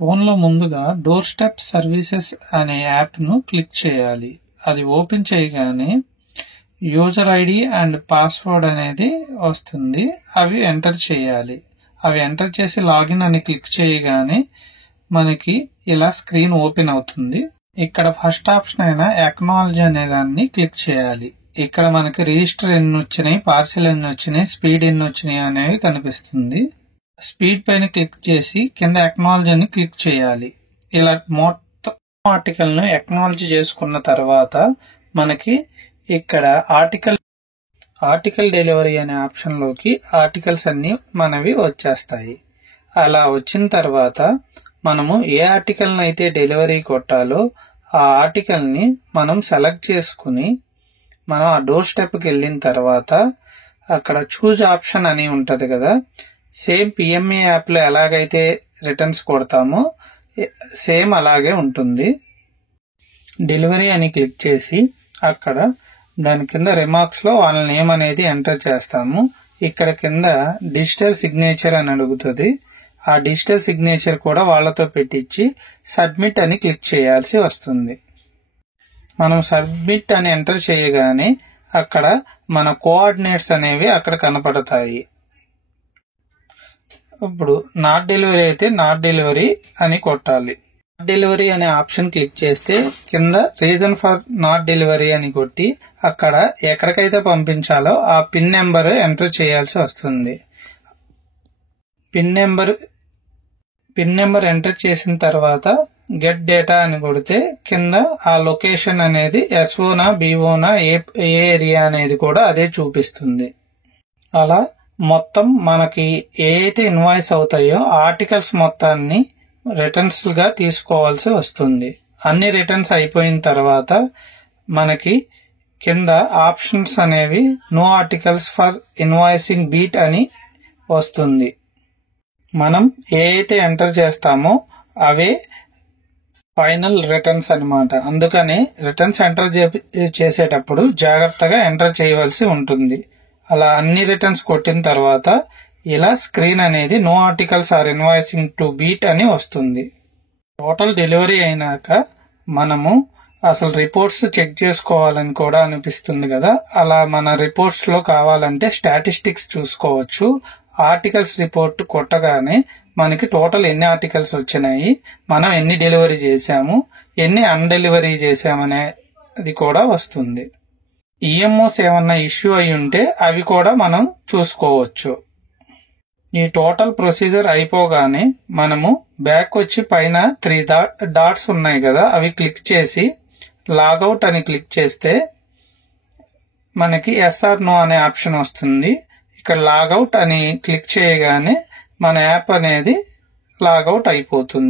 ఫోన్లో ముందుగా door step services అనే యాప్ను క్లిక్ చేయాలి. అది ఓపెన్ చేయగానే యూజర్ ఐడి అండ్ పాస్వర్డ్ అనేది వస్తుంది. అవి ఎంటర్ చేయాలి. అవి ఎంటర్ చేసి లాగిన్ అని క్లిక్ చేయగానే మనకి ఇలా స్క్రీన్ ఓపెన్ అవుతుంది. ఇక్కడ ఫస్ట్ ఆప్షన్ అయిన అక్నాలెడ్జ్ అనే దాన్ని క్లిక్ చేయాలి. ఇక్కడ మనకి రిజిస్టర్ ఎన్ని వచ్చినాయి, పార్సిల్ ఎన్ని వచ్చినాయి, స్పీడ్ ఎన్ని వచ్చినాయి అనేవి కనిపిస్తుంది. స్పీడ్ పైన క్లిక్ చేసి కింద అక్నాలెడ్జ్ అని క్లిక్ చేయాలి. ఇలా మొత్తం ఆర్టికల్ ను అక్నాలెడ్జ్ చేసుకున్న తర్వాత మనకి ఇక్కడ ఆర్టికల్ డెలివరీ అనే ఆప్షన్ లోకి ఆర్టికల్స్ అన్ని మనవి వచ్చేస్తాయి. అలా వచ్చిన తర్వాత మనము ఏ ఆర్టికల్ అయితే డెలివరీ కొట్టాలో ఆ ఆర్టికల్ ని మనం సెలెక్ట్ చేసుకుని మనం ఆ డోర్ స్టెప్ కి వెళ్ళిన తర్వాత అక్కడ చూజ్ ఆప్షన్ అని ఉంటది కదా, సేమ్ పిఎంఏ యాప్ లో ఎలాగైతే రిటర్న్స్ కొడతామో సేమ్ అలాగే ఉంటుంది. డెలివరీ అని క్లిక్ చేసి అక్కడ దాని కింద రిమార్క్స్ లో వాళ్ళ నేమ్ అనేది ఎంటర్ చేస్తాము. ఇక్కడ కింద డిజిటల్ సిగ్నేచర్ అని అడుగుతుంది. ఆ డిజిటల్ సిగ్నేచర్ కూడా వాళ్ళతో పెట్టించి సబ్మిట్ అని క్లిక్ చేయాల్సి వస్తుంది. మనం సబ్మిట్ అని ఎంటర్ చేయగానే అక్కడ మన కోఆర్డినేట్స్ అనేవి అక్కడ కనపడతాయి. ఇప్పుడు నాట్ డెలివరీ అయితే నాట్ డెలివరీ అని కొట్టాలి. నాట్ డెలివరీ అనే ఆప్షన్ క్లిక్ చేస్తే కింద రీజన్ ఫర్ నాట్ డెలివరీ అని కొట్టి అక్కడ ఎక్కడికైతే పంపించాలో ఆ పిన్ నెంబర్ ఎంటర్ చేయాల్సి వస్తుంది. పిన్ నెంబర్ ఎంటర్ చేసిన తర్వాత గెట్ డేటా అని కొడితే కింద ఆ లొకేషన్ అనేది ఎస్ఓనా బిఓనా ఏ ఏరియా అనేది కూడా అదే చూపిస్తుంది. అలా మొత్తం మనకి ఏ అయితే ఇన్వాయిస్ అవుతాయో ఆర్టికల్స్ మొత్తాన్ని రిటర్న్స్ గా తీసుకోవాల్సి వస్తుంది. అన్ని రిటర్న్స్ అయిపోయిన తర్వాత మనకి కింద ఆప్షన్స్ అనేవి no articles for invoicing beat అని వస్తుంది. మనం ఏ అయితే ఎంటర్ చేస్తామో అవే ఫైనల్ రిటర్న్స్ అన్నమాట. అందుకని రిటర్న్స్ ఎంటర్ చేసేటప్పుడు జాగ్రత్తగా ఎంటర్ చేయవలసి ఉంటుంది. అలా అన్ని రిటర్న్స్ కొట్టిన తర్వాత ఇలా స్క్రీన్ అనేది no articles are invoicing to beat అని వస్తుంది. టోటల్ డెలివరీ అయినాక మనము అసలు రిపోర్ట్స్ చెక్ చేసుకోవాలని కూడా అనిపిస్తుంది కదా. అలా మన రిపోర్ట్స్ లో కావాలంటే స్టాటిస్టిక్స్ చూసుకోవచ్చు. ఆర్టికల్స్ రిపోర్ట్ కొట్టగానే మనకి టోటల్ ఎన్ని ఆర్టికల్స్ వచ్చినాయి, మనం ఎన్ని డెలివరీ చేశాము, ఎన్ని అన్డెలివరీ చేశామనేది కూడా వస్తుంది. ఈఎంఓస్ ఏమన్నా ఇష్యూ అయి ఉంటే అవి కూడా మనం చూసుకోవచ్చు. ఈ టోటల్ ప్రొసీజర్ అయిపోగానే మనము బ్యాక్ వచ్చి పైన 3 డాట్స్ ఉన్నాయి కదా, అవి క్లిక్ చేసి లాగౌట్ అని క్లిక్ చేస్తే మనకి ఎస్ ఆర్ నో అనే ఆప్షన్ వస్తుంది. ఇక్కడ లాగౌట్ అని క్లిక్ చేయగానే మన యాప్ అనేది లాగౌట్ అయిపోతుంది.